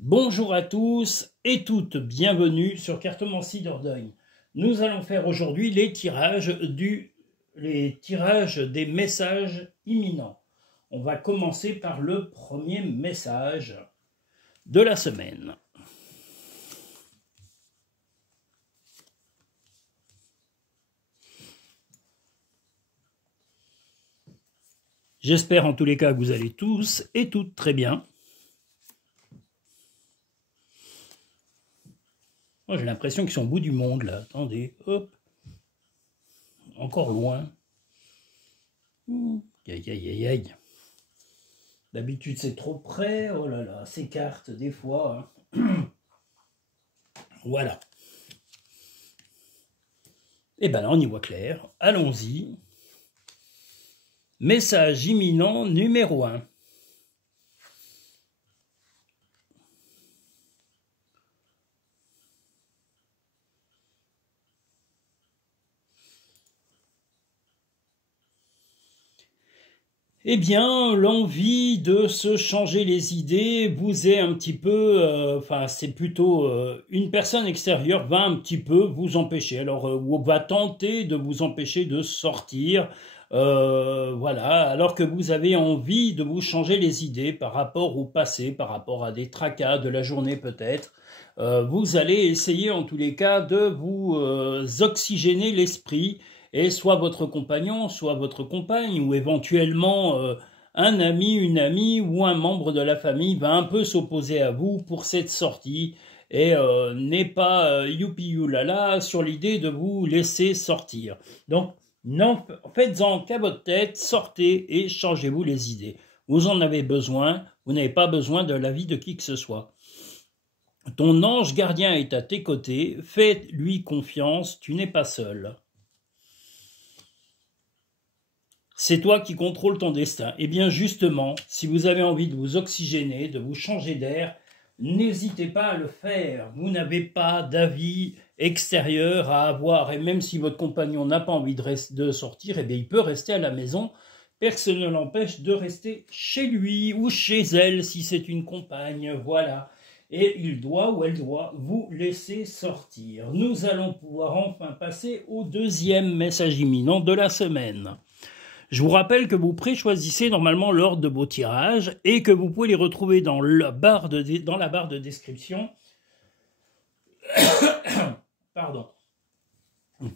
Bonjour à tous et toutes, bienvenue sur Cartomancie Dordogne. Nous allons faire aujourd'hui les tirages des messages imminents. On va commencer par le premier message de la semaine. J'espère en tous les cas que vous allez tous et toutes très bien. Moi, j'ai l'impression qu'ils sont au bout du monde, là. Attendez, hop. Encore loin. Aïe, aïe, aïe, aïe. D'habitude, c'est trop près. Oh là là, ces cartes, des fois. Hein. Voilà. Et ben là, on y voit clair. Allons-y. Message imminent numéro 1. Eh bien, l'envie de se changer les idées vous est un petit peu, c'est plutôt une personne extérieure va un petit peu vous empêcher. Alors, ou va tenter de vous empêcher de sortir, voilà, alors que vous avez envie de vous changer les idées par rapport au passé, par rapport à des tracas de la journée peut-être. Vous allez essayer en tous les cas de vous oxygéner l'esprit. Et soit votre compagnon, soit votre compagne, ou éventuellement un ami, une amie, ou un membre de la famille va un peu s'opposer à vous pour cette sortie et n'est pas youpi youlala sur l'idée de vous laisser sortir. Donc, non, faites-en qu'à votre tête, sortez et changez-vous les idées. Vous en avez besoin, vous n'avez pas besoin de l'avis de qui que ce soit. Ton ange gardien est à tes côtés, fais-lui confiance, tu n'es pas seul. C'est toi qui contrôles ton destin. Et bien justement, si vous avez envie de vous oxygéner, de vous changer d'air, n'hésitez pas à le faire. Vous n'avez pas d'avis extérieur à avoir. Et même si votre compagnon n'a pas envie de sortir, eh bien il peut rester à la maison. Personne ne l'empêche de rester chez lui ou chez elle si c'est une compagne. Voilà. Et il doit ou elle doit vous laisser sortir. Nous allons pouvoir enfin passer au deuxième message imminent de la semaine. Je vous rappelle que vous préchoisissez normalement l'ordre de vos tirages et que vous pouvez les retrouver dans la barre de description. Pardon.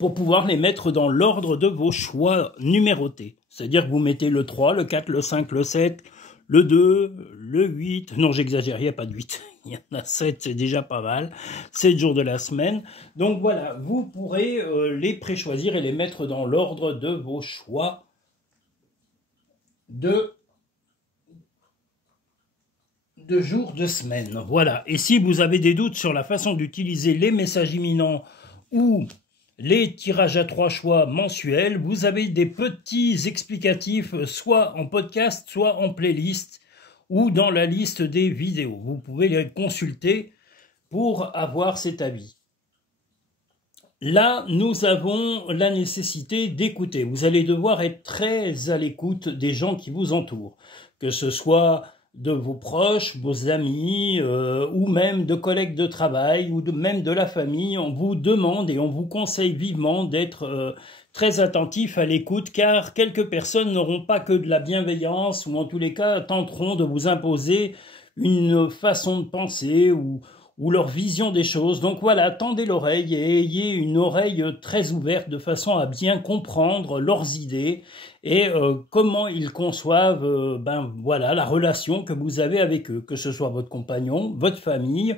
Pour pouvoir les mettre dans l'ordre de vos choix numérotés. C'est-à-dire que vous mettez le 3, le 4, le 5, le 7, le 2, le 8. Non, j'exagère, il n'y a pas de 8. Il y en a 7, c'est déjà pas mal. 7 jours de la semaine. Donc voilà, vous pourrez les préchoisir et les mettre dans l'ordre de vos choix de jours de semaine. Voilà. Et si vous avez des doutes sur la façon d'utiliser les messages imminents ou les tirages à 3 choix mensuels, vous avez des petits explicatifs soit en podcast, soit en playlist ou dans la liste des vidéos. Vous pouvez les consulter pour avoir cet avis. Là, nous avons la nécessité d'écouter. Vous allez devoir être très à l'écoute des gens qui vous entourent, que ce soit de vos proches, vos amis, ou même de collègues de travail, ou même de la famille. On vous demande et on vous conseille vivement d'être très attentif à l'écoute, car quelques personnes n'auront pas que de la bienveillance, ou en tous les cas tenteront de vous imposer une façon de penser ou leur vision des choses. Donc voilà, tendez l'oreille et ayez une oreille très ouverte de façon à bien comprendre leurs idées et comment ils conçoivent voilà, la relation que vous avez avec eux, que ce soit votre compagnon, votre famille,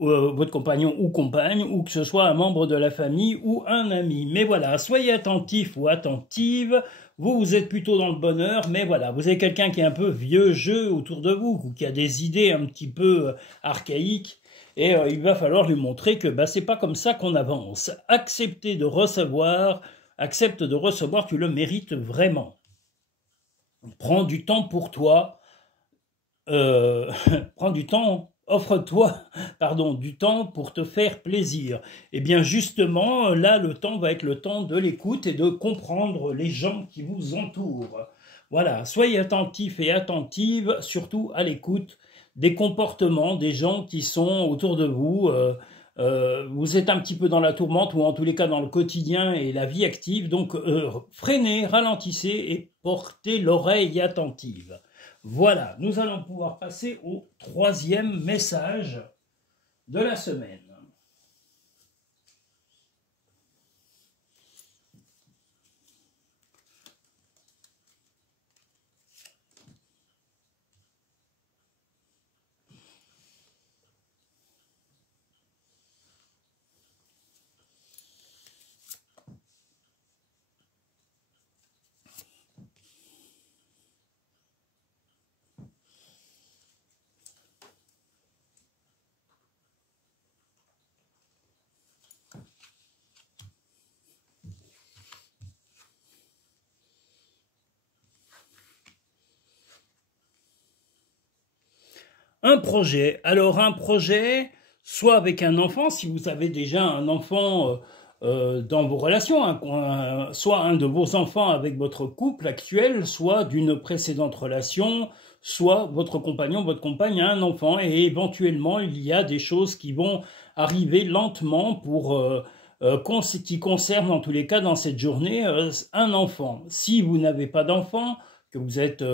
votre compagnon ou compagne, ou que ce soit un membre de la famille ou un ami. Mais voilà, soyez attentifs ou attentives. Vous êtes plutôt dans le bonheur, mais voilà, vous avez quelqu'un qui est un peu vieux jeu autour de vous, ou qui a des idées un petit peu archaïques. Et il va falloir lui montrer que c'est pas comme ça qu'on avance. Accepte de recevoir, tu le mérites vraiment. Prends du temps pour toi. Prends du temps, offre-toi, du temps pour te faire plaisir. Et bien justement, là, le temps va être le temps de l'écoute et de comprendre les gens qui vous entourent. Voilà, soyez attentifs et attentives, surtout à l'écoute des comportements des gens qui sont autour de vous. Vous êtes un petit peu dans la tourmente ou en tous les cas dans le quotidien et la vie active. Donc freinez, ralentissez et portez l'oreille attentive. Voilà, nous allons pouvoir passer au troisième message de la semaine. Un projet. Alors un projet, soit avec un enfant, si vous avez déjà un enfant dans vos relations, soit un de vos enfants avec votre couple actuel, soit d'une précédente relation, soit votre compagnon, votre compagne a un enfant, et éventuellement il y a des choses qui vont arriver lentement qui concernent en tous les cas dans cette journée un enfant. Si vous n'avez pas d'enfant, que vous êtes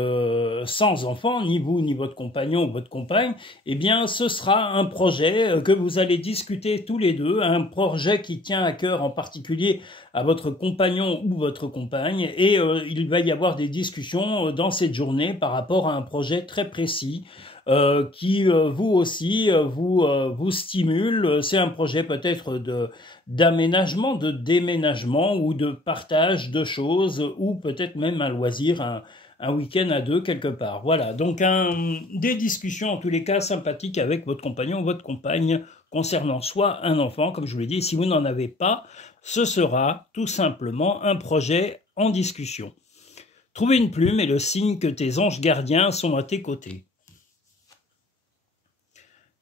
sans enfant, ni vous, ni votre compagnon ou votre compagne, eh bien, ce sera un projet que vous allez discuter tous les deux, un projet qui tient à cœur en particulier à votre compagnon ou votre compagne, et il va y avoir des discussions dans cette journée par rapport à un projet très précis qui vous aussi vous stimule. C'est un projet peut-être d'aménagement, de déménagement ou de partage de choses, ou peut-être même un loisir, un week-end à deux quelque part. Voilà, donc des discussions en tous les cas sympathiques avec votre compagnon ou votre compagne concernant soit un enfant, comme je vous l'ai dit. Si vous n'en avez pas, ce sera tout simplement un projet en discussion. Trouver une plume est le signe que tes anges gardiens sont à tes côtés.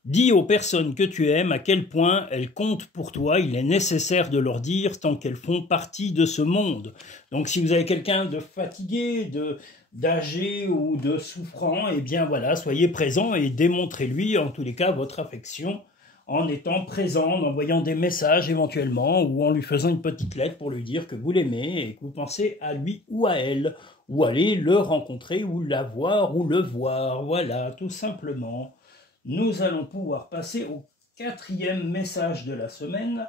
Dis aux personnes que tu aimes à quel point elles comptent pour toi. Il est nécessaire de leur dire tant qu'elles font partie de ce monde. Donc si vous avez quelqu'un de fatigué, d'âgé ou de souffrant, eh bien voilà, soyez présent et démontrez-lui en tous les cas votre affection en étant présent, en envoyant des messages éventuellement ou en lui faisant une petite lettre pour lui dire que vous l'aimez et que vous pensez à lui ou à elle, ou aller le rencontrer ou la voir ou le voir. Voilà, tout simplement. Nous allons pouvoir passer au quatrième message de la semaine.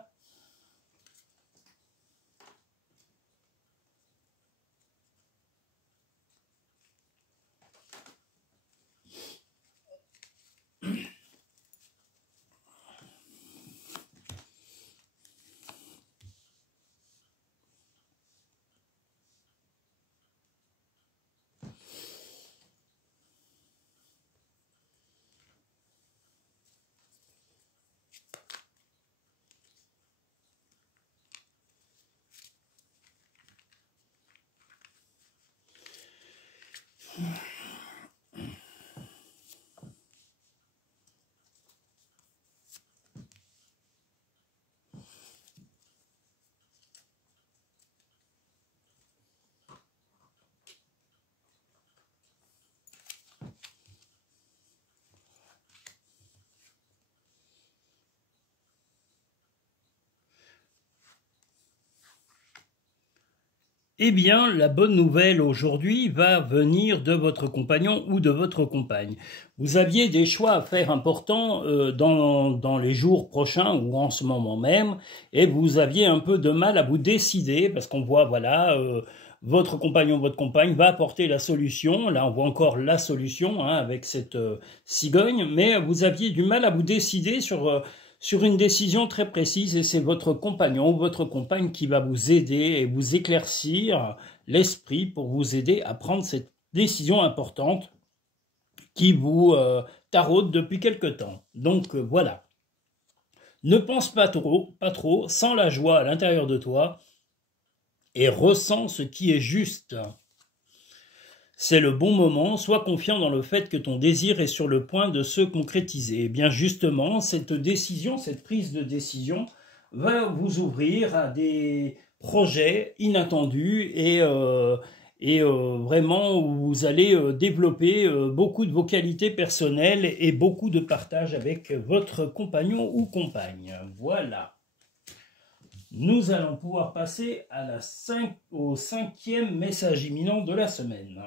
Eh bien, la bonne nouvelle aujourd'hui va venir de votre compagnon ou de votre compagne. Vous aviez des choix à faire importants dans les jours prochains ou en ce moment même, et vous aviez un peu de mal à vous décider, parce qu'on voit, voilà, votre compagnon, votre compagne va apporter la solution. Là, on voit encore la solution avec cette cigogne, mais vous aviez du mal à vous décider sur une décision très précise, et c'est votre compagnon ou votre compagne qui va vous aider et vous éclaircir l'esprit pour vous aider à prendre cette décision importante qui vous taraude depuis quelque temps. Donc voilà. Ne pense pas trop, sens la joie à l'intérieur de toi et ressens ce qui est juste. C'est le bon moment, sois confiant dans le fait que ton désir est sur le point de se concrétiser. Et bien justement, cette décision, cette prise de décision va vous ouvrir à des projets inattendus et et vraiment où vous allez développer beaucoup de vos qualités personnelles et beaucoup de partage avec votre compagnon ou compagne. Voilà. Nous allons pouvoir passer à au 5e message imminent de la semaine.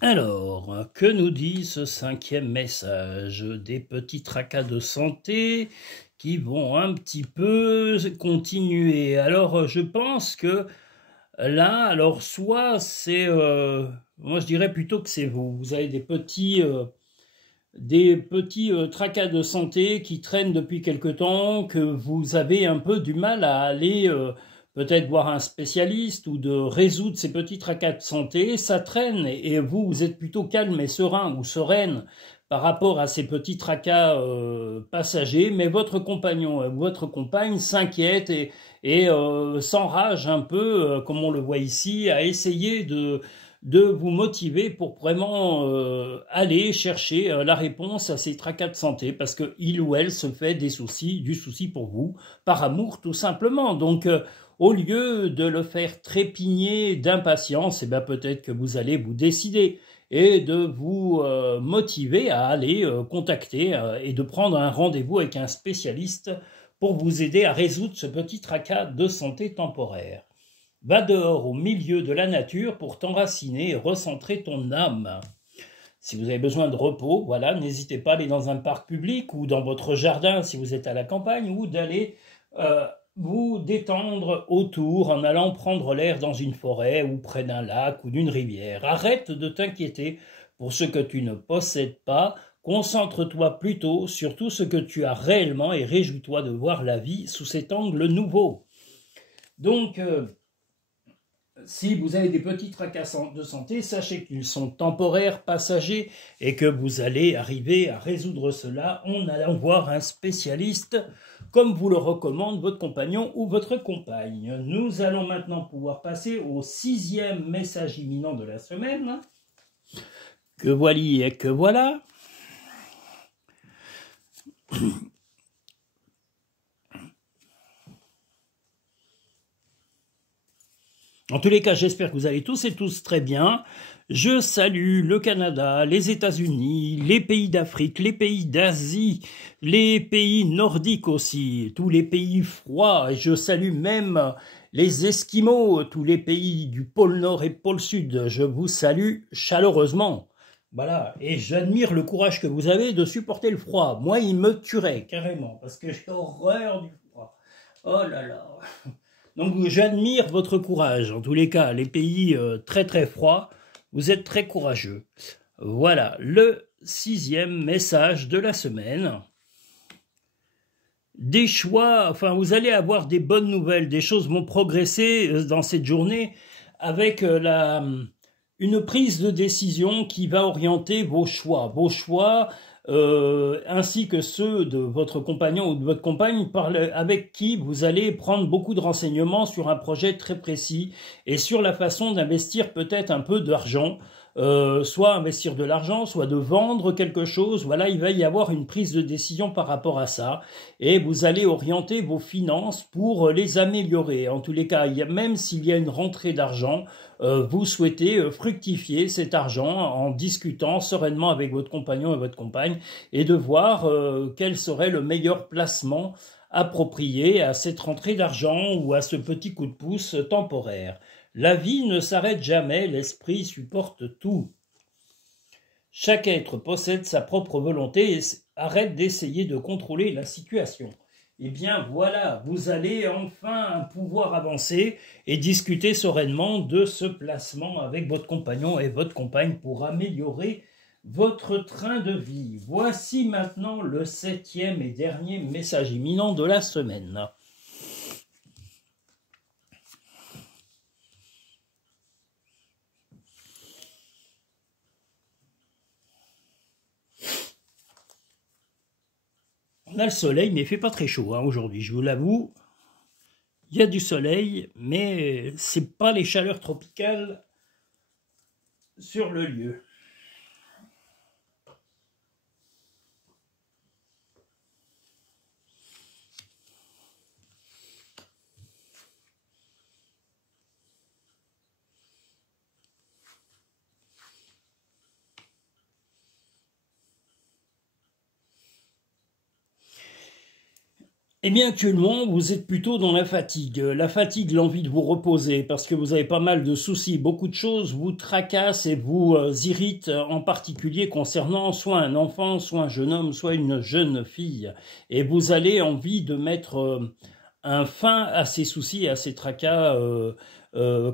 Alors, que nous dit ce 5e message? Des petits tracas de santé qui vont un petit peu continuer. Alors, je pense que là, alors soit c'est... moi, je dirais plutôt que c'est vous. Vous avez des petits tracas de santé qui traînent depuis quelque temps, que vous avez un peu du mal à aller peut-être voir un spécialiste ou de résoudre ces petits tracas de santé. Ça traîne et vous, vous êtes plutôt calme et serein ou sereine par rapport à ces petits tracas passagers, mais votre compagnon ou votre compagne s'inquiète et s'enrage un peu, comme on le voit ici, à essayer de vous motiver pour vraiment aller chercher la réponse à ces tracas de santé, parce que il ou elle se fait du souci pour vous, par amour tout simplement. Donc, au lieu de le faire trépigner d'impatience, eh bien peut-être que vous allez vous décider et de vous motiver à aller contacter et de prendre un rendez-vous avec un spécialiste pour vous aider à résoudre ce petit tracas de santé temporaire. Va dehors au milieu de la nature pour t'enraciner et recentrer ton âme. Si vous avez besoin de repos, voilà, n'hésitez pas à aller dans un parc public ou dans votre jardin si vous êtes à la campagne, ou d'aller vous détendre autour en allant prendre l'air dans une forêt ou près d'un lac ou d'une rivière. Arrête de t'inquiéter pour ce que tu ne possèdes pas. Concentre-toi plutôt sur tout ce que tu as réellement et réjouis-toi de voir la vie sous cet angle nouveau. Donc, si vous avez des petits tracas de santé, sachez qu'ils sont temporaires, passagers, et que vous allez arriver à résoudre cela en allant voir un spécialiste, comme vous le recommande votre compagnon ou votre compagne. Nous allons maintenant pouvoir passer au 6e message imminent de la semaine. Que voili et que voilà. En tous les cas, j'espère que vous allez tous et tous très bien. Je salue le Canada, les États-Unis, les pays d'Afrique, les pays d'Asie, les pays nordiques aussi, tous les pays froids. Et je salue même les Esquimaux, tous les pays du pôle Nord et pôle Sud. Je vous salue chaleureusement. Voilà, et j'admire le courage que vous avez de supporter le froid. Moi, il me tuerait carrément, parce que j'ai horreur du froid. Oh là là. Donc j'admire votre courage. En tous les cas, les pays très très froids, vous êtes très courageux. Voilà, le 6e message de la semaine. Des choix, enfin vous allez avoir des bonnes nouvelles, des choses vont progresser dans cette journée avec une prise de décision qui va orienter vos choix ainsi que ceux de votre compagnon ou de votre compagne avec qui vous allez prendre beaucoup de renseignements sur un projet très précis et sur la façon d'investir peut-être un peu d'argent, soit investir de l'argent, soit de vendre quelque chose. Voilà, il va y avoir une prise de décision par rapport à ça et vous allez orienter vos finances pour les améliorer. En tous les cas, même s'il y a une rentrée d'argent, vous souhaitez fructifier cet argent en discutant sereinement avec votre compagnon et votre compagne et de voir quel serait le meilleur placement approprié à cette rentrée d'argent ou à ce petit coup de pouce temporaire. La vie ne s'arrête jamais, l'esprit supporte tout. Chaque être possède sa propre volonté et arrête d'essayer de contrôler la situation. Eh bien voilà, vous allez enfin pouvoir avancer et discuter sereinement de ce placement avec votre compagnon et votre compagne pour améliorer votre train de vie. Voici maintenant le 7e et dernier message imminent de la semaine. On a le soleil, mais il ne fait pas très chaud aujourd'hui, je vous l'avoue. Il y a du soleil, mais ce n'est pas les chaleurs tropicales sur le lieu. Eh bien, actuellement, vous êtes plutôt dans la fatigue. La fatigue, l'envie de vous reposer, parce que vous avez pas mal de soucis. Beaucoup de choses vous tracassent et vous irritent, en particulier concernant soit un enfant, soit un jeune homme, soit une jeune fille. Et vous avez envie de mettre un fin à ces soucis et à ces tracas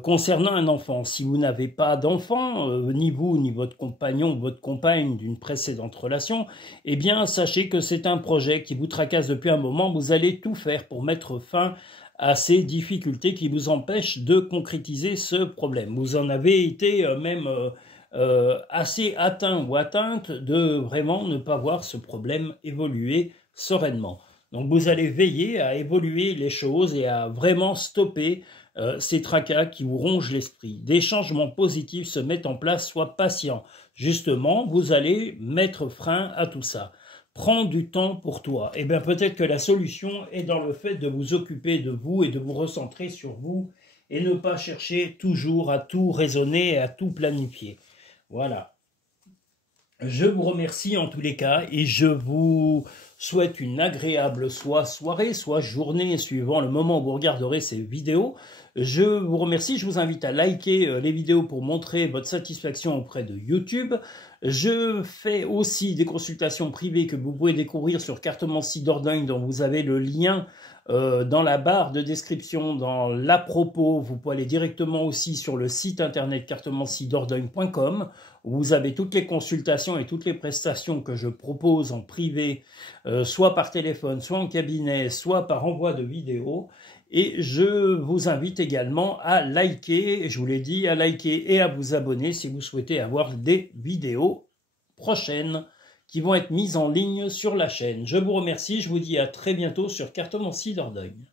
concernant un enfant. Si vous n'avez pas d'enfant, ni vous, ni votre compagnon ou votre compagne d'une précédente relation, eh bien, sachez que c'est un projet qui vous tracasse depuis un moment. Vous allez tout faire pour mettre fin à ces difficultés qui vous empêchent de concrétiser ce problème. Vous en avez été même assez atteint ou atteinte de vraiment ne pas voir ce problème évoluer sereinement. Donc vous allez veiller à évoluer les choses et à vraiment stopper ces tracas qui vous rongent l'esprit. Des changements positifs se mettent en place, sois patient. Justement, vous allez mettre frein à tout ça. Prends du temps pour toi. Eh bien, peut-être que la solution est dans le fait de vous occuper de vous et de vous recentrer sur vous et ne pas chercher toujours à tout raisonner et à tout planifier. Voilà. Je vous remercie en tous les cas et je vous souhaite une agréable soit soirée, soit journée, suivant le moment où vous regarderez ces vidéos. Je vous remercie, je vous invite à liker les vidéos pour montrer votre satisfaction auprès de YouTube. Je fais aussi des consultations privées que vous pouvez découvrir sur Cartomancie Dordogne, dont vous avez le lien dans la barre de description, dans l'à propos. Vous pouvez aller directement aussi sur le site internet cartomanciedordogne.com où vous avez toutes les consultations et toutes les prestations que je propose en privé, soit par téléphone, soit en cabinet, soit par envoi de vidéos. Et je vous invite également à liker, je vous l'ai dit, à liker et à vous abonner si vous souhaitez avoir des vidéos prochaines qui vont être mises en ligne sur la chaîne. Je vous remercie, je vous dis à très bientôt sur Cartomancie Dordogne.